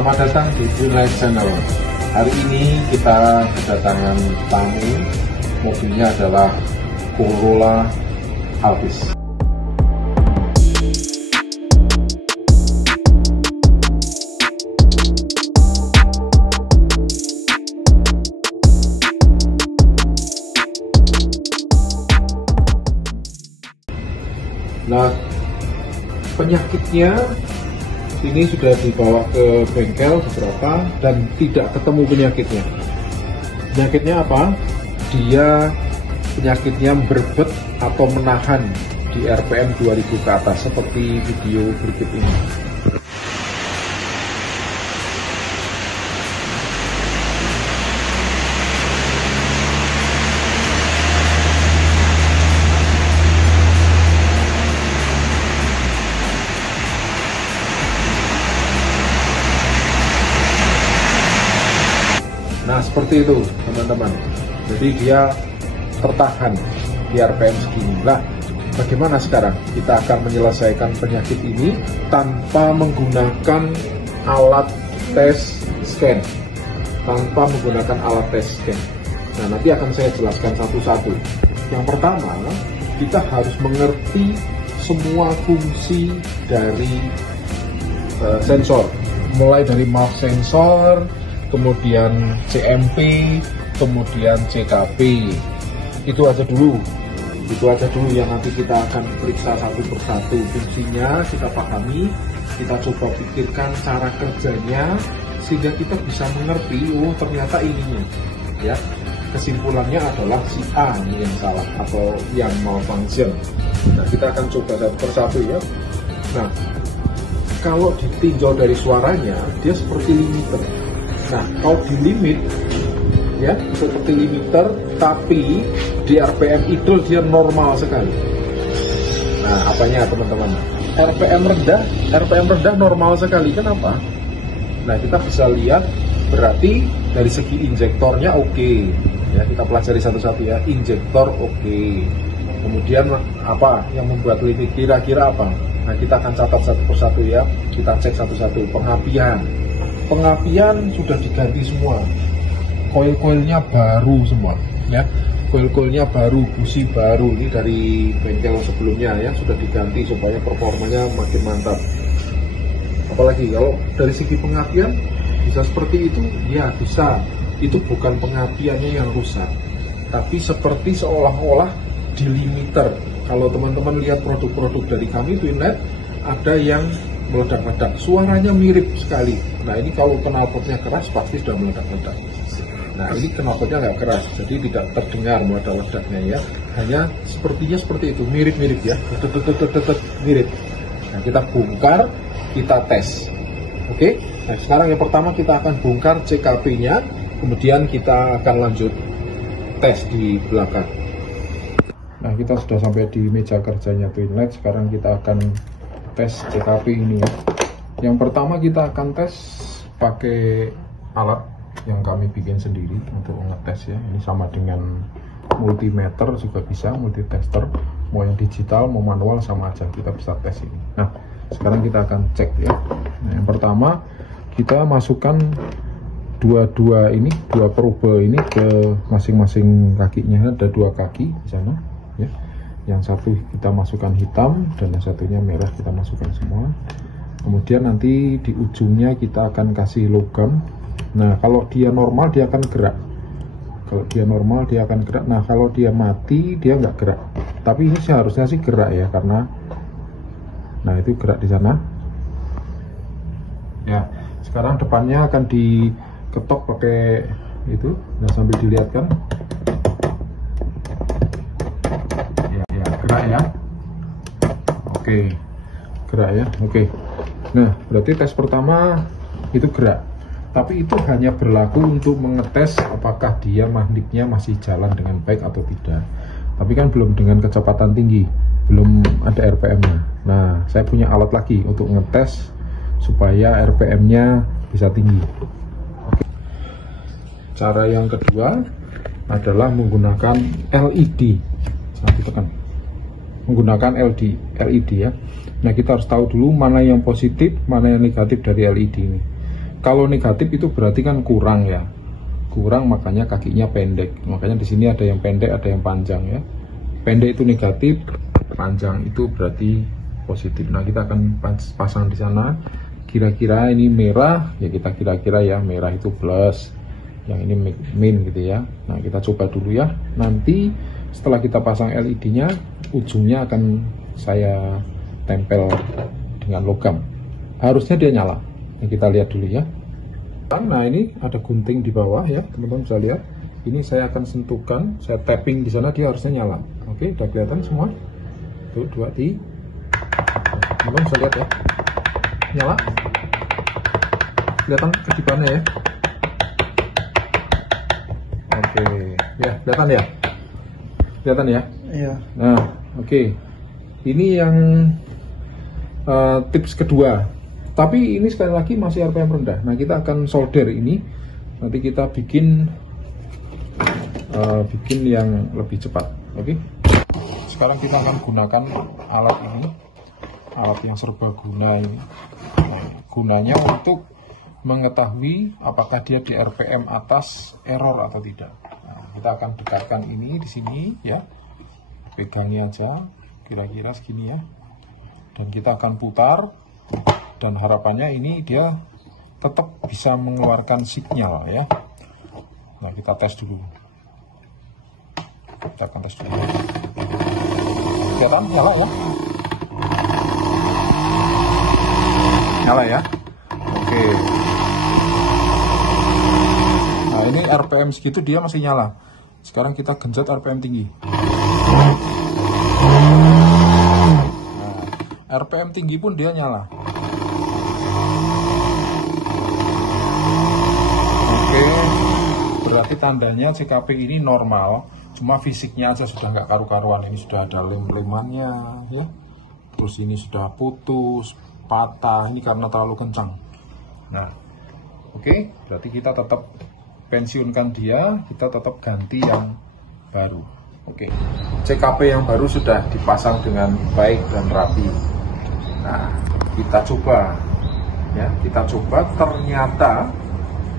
Selamat datang di Greenlight Channel. Hari ini kita kedatangan tamu. Mobilnya adalah Corolla Altis. Nah, penyakitnya ini sudah dibawa ke bengkel beberapa dan tidak ketemu penyakitnya. Penyakitnya apa? Dia penyakitnya berbet atau menahan di RPM 2000 ke atas seperti video berikut ini. Nah, seperti itu teman-teman. Jadi dia tertahan di RPM segini. Nah, bagaimana sekarang? Kita akan menyelesaikan penyakit ini tanpa menggunakan alat tes scan. Tanpa menggunakan alat tes scan. Nah, nanti akan saya jelaskan satu-satu. Yang pertama, kita harus mengerti semua fungsi dari sensor. Mulai dari mark sensor, kemudian CMP, kemudian CKP. Itu aja dulu yang nanti kita akan periksa satu persatu. Fungsinya kita pahami, kita coba pikirkan cara kerjanya sehingga kita bisa mengerti, oh ternyata ininya ya. Kesimpulannya adalah si A ini yang salah atau yang malfunction. Nah, kita akan coba satu persatu ya. Nah, kalau ditinjau dari suaranya dia seperti limiter. Nah, kalau di limit ya seperti limiter, tapi di RPM idle dia normal sekali. Nah, apanya teman-teman? RPM rendah normal sekali. Kenapa? Nah, kita bisa lihat berarti dari segi injektornya oke. Ya, kita pelajari satu-satu ya. Injektor oke. Kemudian apa yang membuat limit kira-kira apa? Nah, kita akan catat satu persatu ya. Kita cek satu-satu. Pengapian sudah diganti semua, koil-koilnya baru semua ya, koil-koilnya baru, busi baru, ini dari bengkel sebelumnya ya, sudah diganti supaya performanya makin mantap. Apalagi kalau dari segi pengapian bisa seperti itu ya, bisa. Itu bukan pengapiannya yang rusak, tapi seperti seolah-olah di limiter. Kalau teman-teman lihat produk-produk dari kami Twinlight, ada yang meledak-ledak, suaranya mirip sekali. Nah, ini kalau knalpotnya keras pasti sudah meledak-ledak. Nah, ini knalpotnya nggak keras, jadi tidak terdengar meledak-ledaknya ya. Hanya sepertinya seperti itu, mirip-mirip ya, mirip. Nah, kita bongkar, kita tes. Oke. Nah, sekarang yang pertama kita akan bongkar CKP-nya, kemudian kita akan lanjut tes di belakang. Nah, kita sudah sampai di meja kerjanya Twinlight. Sekarang kita akan tes CKP ini ya. Yang pertama kita akan tes pakai alat yang kami bikin sendiri untuk ngetes ya. Ini sama dengan multimeter juga bisa, multitester. Mau yang digital, mau manual sama aja, kita bisa tes ini. Nah, sekarang kita akan cek ya. Nah, yang pertama kita masukkan dua probe ini ke masing-masing kakinya. Ada dua kaki di sana ya. Yang satu kita masukkan hitam dan yang satunya merah, kita masukkan semua. Kemudian nanti di ujungnya kita akan kasih logam. Nah, kalau dia normal dia akan gerak. Nah, kalau dia mati dia nggak gerak. Tapi ini seharusnya sih gerak ya, karena nah itu gerak di sana. Ya, sekarang depannya akan diketok pakai itu. Nah, sambil dilihatkan. Gerak ya. Oke. Gerak ya. Oke. Nah, berarti tes pertama itu gerak. Tapi itu hanya berlaku untuk mengetes apakah dia magnetnya masih jalan dengan baik atau tidak. Tapi kan belum dengan kecepatan tinggi, belum ada RPM-nya. Nah, saya punya alat lagi untuk ngetes supaya RPM-nya bisa tinggi. Oke. Cara yang kedua adalah menggunakan LED. Nah, ditekan. Menggunakan LED ya. Nah, kita harus tahu dulu mana yang positif, mana yang negatif dari LED ini. Kalau negatif itu berarti kan kurang ya, kurang, makanya kakinya pendek. Makanya di sini ada yang pendek, ada yang panjang ya. Pendek itu negatif, panjang itu berarti positif. Nah, kita akan pasang di sana. Kira-kira ini merah, ya kita kira-kira ya merah itu plus, yang ini min gitu ya. Nah, kita coba dulu ya. Nanti setelah kita pasang LED-nya, ujungnya akan saya tempel dengan logam. Harusnya dia nyala. Nah, kita lihat dulu ya. Nah, ini ada gunting di bawah ya, teman-teman bisa lihat. Ini saya akan sentuhkan, saya tapping di sana, dia harusnya nyala. Oke, udah kelihatan semua. Tuh, 2 di. Teman-teman bisa lihat ya. Nyala. Kelihatan kedipannya ya. Oke, ya, kelihatan ya? Kelihatan ya? Iya. Nah, oke. Ini yang tips kedua. Tapi ini sekali lagi masih RPM rendah. Nah, kita akan solder ini. Nanti kita bikin yang lebih cepat. Oke. Sekarang kita akan gunakan alat ini, alat yang serbaguna ini. Nah, gunanya untuk mengetahui apakah dia di RPM atas error atau tidak. Nah, kita akan dekatkan ini di sini ya. Pegangnya aja, kira-kira segini ya. Dan kita akan putar. Dan harapannya ini dia tetap bisa mengeluarkan sinyal ya. Nah, kita tes dulu. Kita akan tes dulu. Kelihatan nyala ya? Nyala ya? Oke. Nah, ini RPM segitu dia masih nyala. Sekarang kita genjot RPM tinggi. Nah, RPM tinggi pun dia nyala. Oke, berarti tandanya CKP ini normal, cuma fisiknya aja sudah nggak karu-karuan. Ini sudah ada lem-lemannya ya, terus ini sudah putus, patah, ini karena terlalu kencang. Nah, oke, berarti kita tetap pensiunkan dia, kita tetap ganti yang baru. Oke, CKP yang baru sudah dipasang dengan baik dan rapi. Nah, kita coba ya, kita coba, ternyata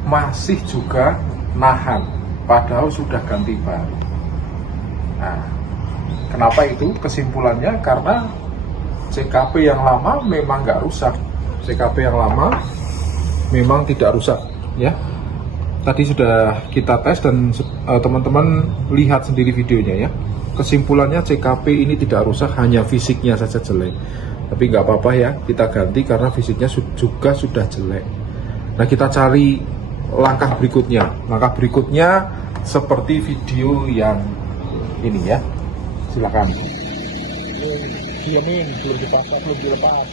masih juga nahan, padahal sudah ganti baru. Nah, kenapa itu? Kesimpulannya karena CKP yang lama memang nggak rusak. CKP yang lama memang tidak rusak ya. Tadi sudah kita tes dan teman-teman lihat sendiri videonya ya. Kesimpulannya CKP ini tidak rusak, hanya fisiknya saja jelek. Tapi nggak apa-apa ya, kita ganti karena fisiknya juga sudah jelek. Nah, kita cari langkah berikutnya. Langkah berikutnya seperti video yang ini ya. Silakan. Belum dipasang, belum dilepas.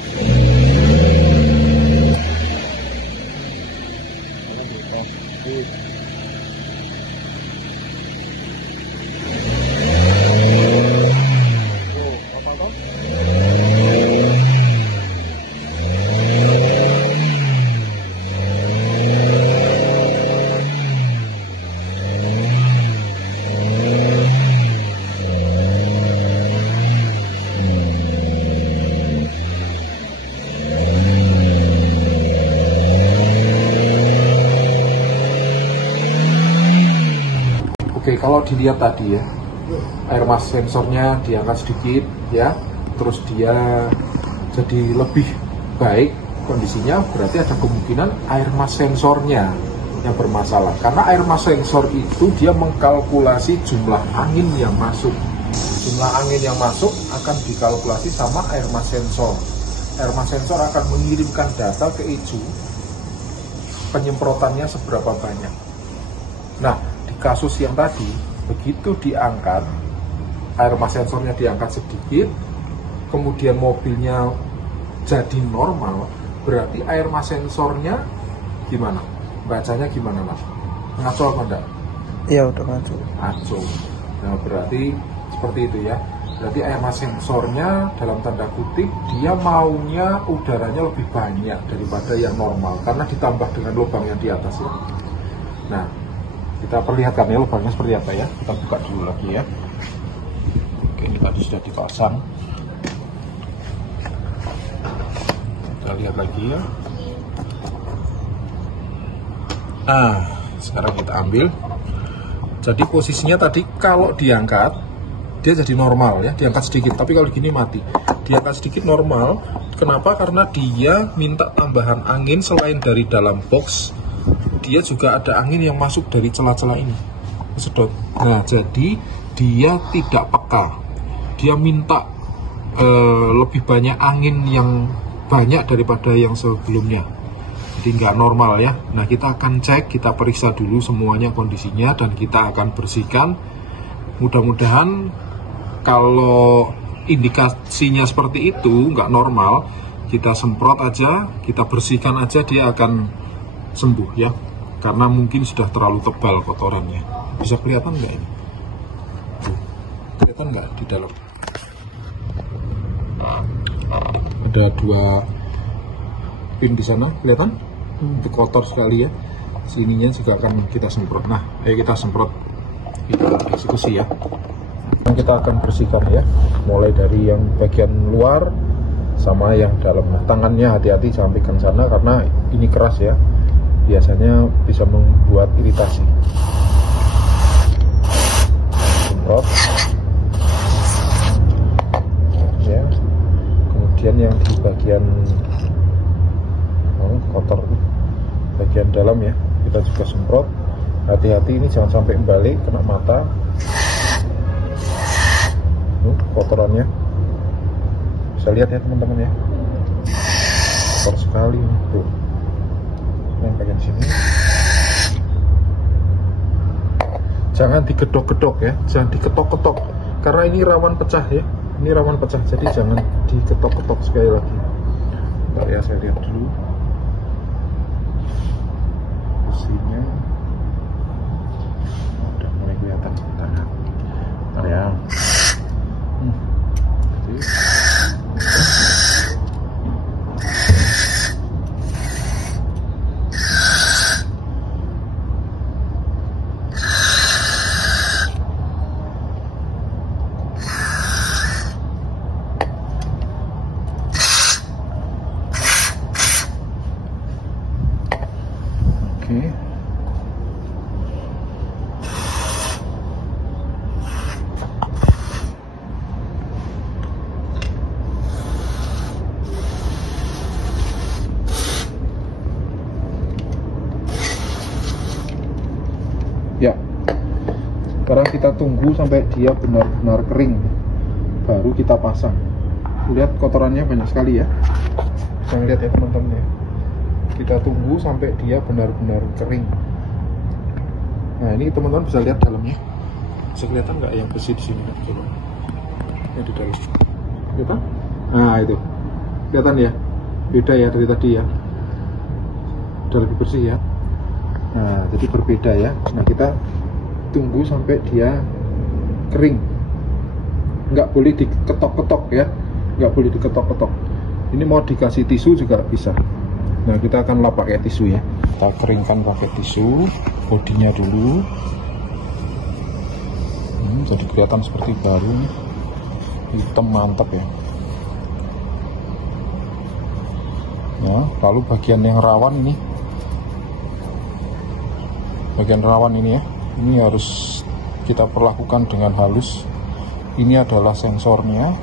Oke, kalau dilihat tadi ya, air mas sensornya diangkat sedikit ya, terus dia jadi lebih baik kondisinya, berarti ada kemungkinan air mas sensornya yang bermasalah. Karena air mas sensor itu dia mengkalkulasi jumlah angin yang masuk. Jumlah angin yang masuk akan dikalkulasi sama air mas sensor. Air mas sensor akan mengirimkan data ke ECU, penyemprotannya seberapa banyak. Nah, kasus yang tadi, begitu diangkat, air mas sensornya diangkat sedikit, kemudian mobilnya jadi normal, berarti air mas sensornya gimana? Bacanya gimana mas? Ngaco apa enggak? Iya, udah ngaco. Ngaco. Nah, berarti seperti itu ya. Berarti air mas sensornya dalam tanda kutip dia maunya udaranya lebih banyak daripada yang normal, karena ditambah dengan lubang yang di atas ya. Nah, kita perlihatkan ya lubangnya seperti apa ya. Kita buka dulu lagi ya. Oke, ini tadi sudah dipasang. Kita lihat lagi ya. Nah, sekarang kita ambil. Jadi posisinya tadi kalau diangkat dia jadi normal ya, diangkat sedikit. Tapi kalau gini mati. Diangkat sedikit normal. Kenapa? Karena dia minta tambahan angin selain dari dalam box. Dia juga ada angin yang masuk dari celah-celah ini. Sedot. Nah, jadi dia tidak peka. Dia minta lebih banyak angin yang banyak daripada yang sebelumnya. Jadi nggak normal ya. Nah, kita akan cek, kita periksa dulu semuanya kondisinya dan kita akan bersihkan. Mudah-mudahan kalau indikasinya seperti itu nggak normal, kita semprot aja, kita bersihkan aja, dia akan sembuh ya. Karena mungkin sudah terlalu tebal kotorannya. Bisa kelihatan nggak ini? Kelihatan nggak di dalam? Ada 2 pin di sana, kelihatan? Itu kotor sekali ya. Selinginya juga akan kita semprot. Nah, ayo kita semprot, kita eksekusi ya. Kita akan bersihkan ya, mulai dari yang bagian luar sama yang dalam. Nah, tangannya hati-hati sampaikan sana karena ini keras ya, biasanya bisa membuat iritasi. Semprot ya. Kemudian yang di bagian kotor, bagian dalam ya, kita juga semprot. Hati-hati ini jangan sampai balik kena mata. Kotorannya bisa lihat ya teman-teman ya, kotor sekali tuh. Yang bagian sini jangan digedok-gedok ya, jangan diketok-ketok karena ini rawan pecah ya, ini rawan pecah, jadi jangan diketok-ketok. Sekali lagi, bentar ya, saya lihat dulu besinya udah mulai kelihatan sebentar ya. Oke. Ya, sekarang kita tunggu sampai dia benar-benar kering, baru kita pasang. Lihat kotorannya banyak sekali ya, bisa lihat ya teman-teman ya. Kita tunggu sampai dia benar-benar kering. Nah, ini teman-teman bisa lihat dalamnya. Bisa kelihatan nggak yang besi di sini? Coba. Yang di dalam. Kelihatan? Nah, itu. Kelihatan ya? Beda ya dari tadi ya. Udah lebih bersih ya. Nah, jadi berbeda ya. Nah, kita tunggu sampai dia kering. Nggak boleh diketok-ketok ya. Nggak boleh diketok-ketok. Ini mau dikasih tisu juga bisa. Nah, kita akan lap pakai tisu ya. Kita keringkan pakai tisu bodinya dulu. Jadi kelihatan seperti baru nih. Hitam mantap ya. Nah, lalu bagian yang rawan ini. Bagian rawan ini ya. Ini harus kita perlakukan dengan halus. Ini adalah sensornya.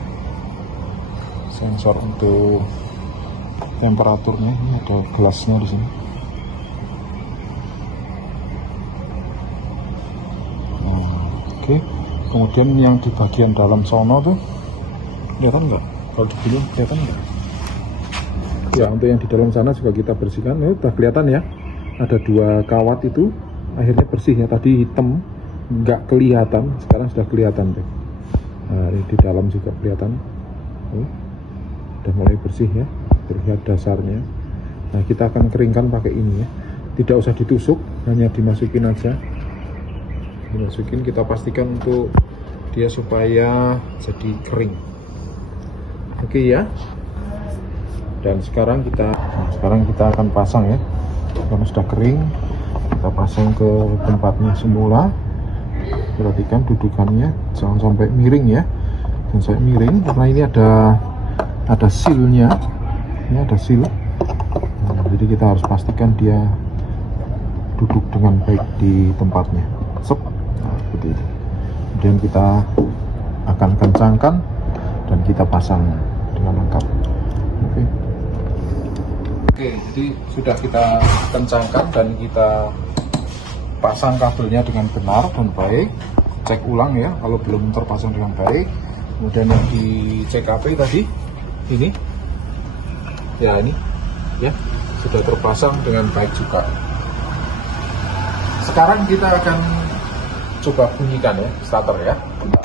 Sensor untuk temperaturnya, ini ada gelasnya di sini. Nah, oke. Kemudian yang di bagian dalam sono tuh kelihatan nggak? Kalau di sini kelihatan nggak? Ya, untuk yang di dalam sana juga kita bersihkan. Ini udah kelihatan ya. Ada 2 kawat itu, akhirnya bersih ya. Tadi hitam, nggak kelihatan. Sekarang sudah kelihatan deh. Nah, ini di dalam juga kelihatan. Udah mulai bersih ya. Terlihat dasarnya. Nah, kita akan keringkan pakai ini ya. Tidak usah ditusuk, hanya dimasukin aja. Dimasukin, kita pastikan untuk dia supaya jadi kering. Oke ya. Dan sekarang kita akan pasang ya. Karena sudah kering, kita pasang ke tempatnya semula. Perhatikan dudukannya, jangan sampai miring ya. Jangan sampai miring karena ini ada sealnya. Ini ada seal. Nah, jadi kita harus pastikan dia duduk dengan baik di tempatnya. Sep. Nah, seperti itu. Kemudian kita akan kencangkan dan kita pasang dengan lengkap. Oke, jadi sudah kita kencangkan dan kita pasang kabelnya dengan benar dan baik. Cek ulang ya kalau belum terpasang dengan baik. Kemudian yang di CKP tadi ini ya, ini ya sudah terpasang dengan baik juga. Sekarang kita akan coba bunyikan ya starter ya. Bentar.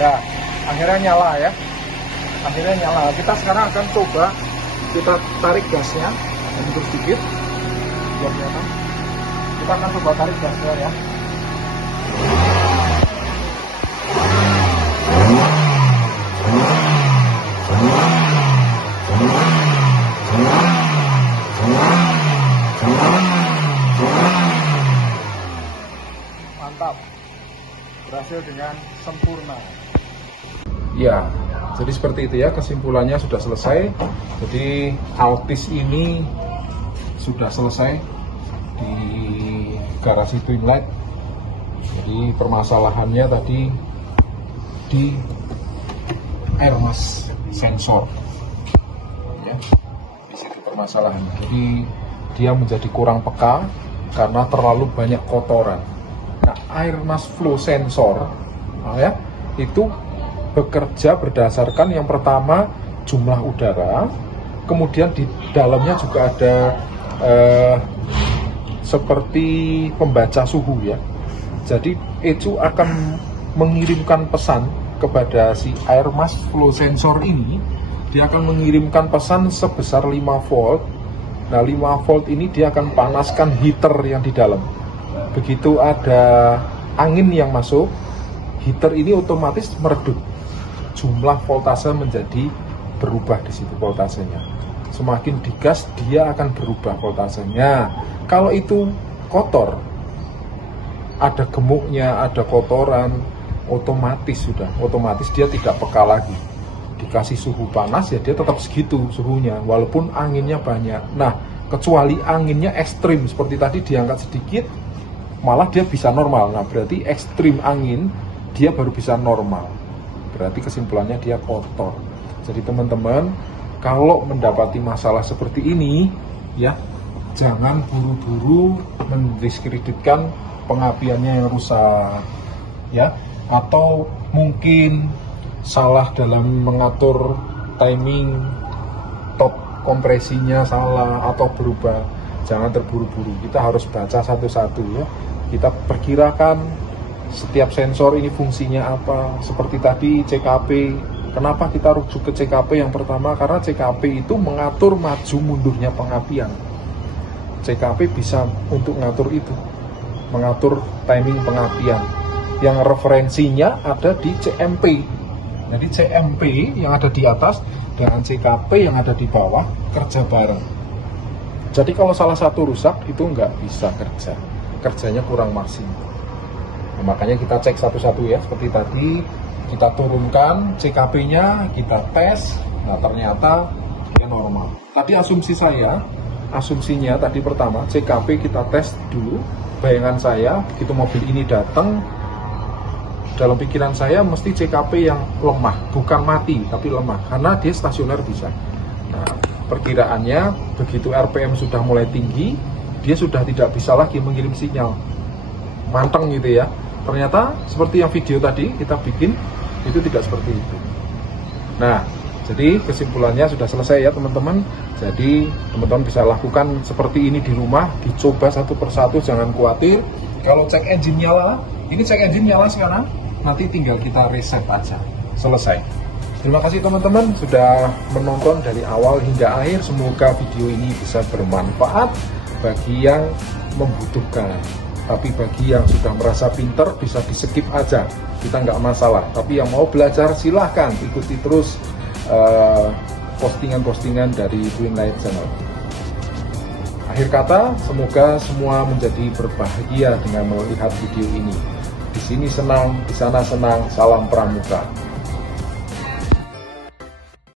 Nah, akhirnya nyala ya. Akhirnya nyala. Kita sekarang akan coba kita tarik gasnya, mundur sedikit. Biar kelihatan. Kita akan coba tarik gasnya ya. Mantap, berhasil dengan sempurna. Ya, jadi seperti itu ya, kesimpulannya sudah selesai. Jadi Altis ini sudah selesai di garasi Twinlight. Jadi permasalahannya tadi di air mask sensor ya, di situ permasalahannya. Jadi dia menjadi kurang peka karena terlalu banyak kotoran. Nah, air mask flow sensor ya itu bekerja berdasarkan yang pertama jumlah udara, kemudian di dalamnya juga ada seperti pembaca suhu ya. Jadi itu akan mengirimkan pesan kepada si air mask flow sensor ini. Dia akan mengirimkan pesan sebesar 5 volt. Nah, 5 volt ini dia akan panaskan heater yang di dalam. Begitu ada angin yang masuk, heater ini otomatis meredup. Jumlah voltase menjadi berubah di situ voltasenya. Semakin digas dia akan berubah voltasenya. Kalau itu kotor, ada gemuknya, ada kotoran, otomatis dia tidak peka lagi. Dikasih suhu panas ya dia tetap segitu suhunya walaupun anginnya banyak. Nah, kecuali anginnya ekstrim seperti tadi diangkat sedikit malah dia bisa normal. Nah, berarti ekstrim angin dia baru bisa normal. Berarti kesimpulannya dia kotor. Jadi teman-teman, kalau mendapati masalah seperti ini ya, jangan buru-buru mendiskreditkan pengapiannya yang rusak ya, atau mungkin salah dalam mengatur timing top kompresinya salah atau berubah. Jangan terburu-buru, kita harus baca satu-satu ya. Kita perkirakan setiap sensor ini fungsinya apa. Seperti tadi CKP, kenapa kita rujuk ke CKP yang pertama? Karena CKP itu mengatur maju mundurnya pengapian. CKP bisa untuk mengatur itu, mengatur timing pengapian. Yang referensinya ada di CMP. Jadi CMP yang ada di atas dengan CKP yang ada di bawah kerja bareng. Jadi kalau salah satu rusak itu nggak bisa kerja, kerjanya kurang maksimal. Nah, makanya kita cek satu-satu ya, seperti tadi kita turunkan CKP-nya, kita tes, nah ternyata dia normal. Tadi asumsinya tadi pertama CKP kita tes dulu. Bayangan saya begitu mobil ini datang, dalam pikiran saya mesti CKP yang lemah, bukan mati tapi lemah, karena dia stasioner bisa. Nah, perkiraannya begitu RPM sudah mulai tinggi, dia sudah tidak bisa lagi mengirim sinyal, manteng gitu ya. Ternyata seperti yang video tadi kita bikin itu tidak seperti itu. Nah, jadi kesimpulannya sudah selesai ya teman-teman. Jadi teman-teman bisa lakukan seperti ini di rumah, dicoba satu persatu, jangan khawatir. Kalau cek engine nyala, ini cek engine nyala sekarang, nanti tinggal kita reset aja, selesai. Terima kasih teman-teman sudah menonton dari awal hingga akhir. Semoga video ini bisa bermanfaat bagi yang membutuhkan. Tapi bagi yang sudah merasa pinter bisa di skip aja, kita nggak masalah. Tapi yang mau belajar silahkan ikuti terus postingan-postingan dari Twinlight Channel. Akhir kata, semoga semua menjadi berbahagia dengan melihat video ini. Di sini senang, di sana senang, salam pramuka.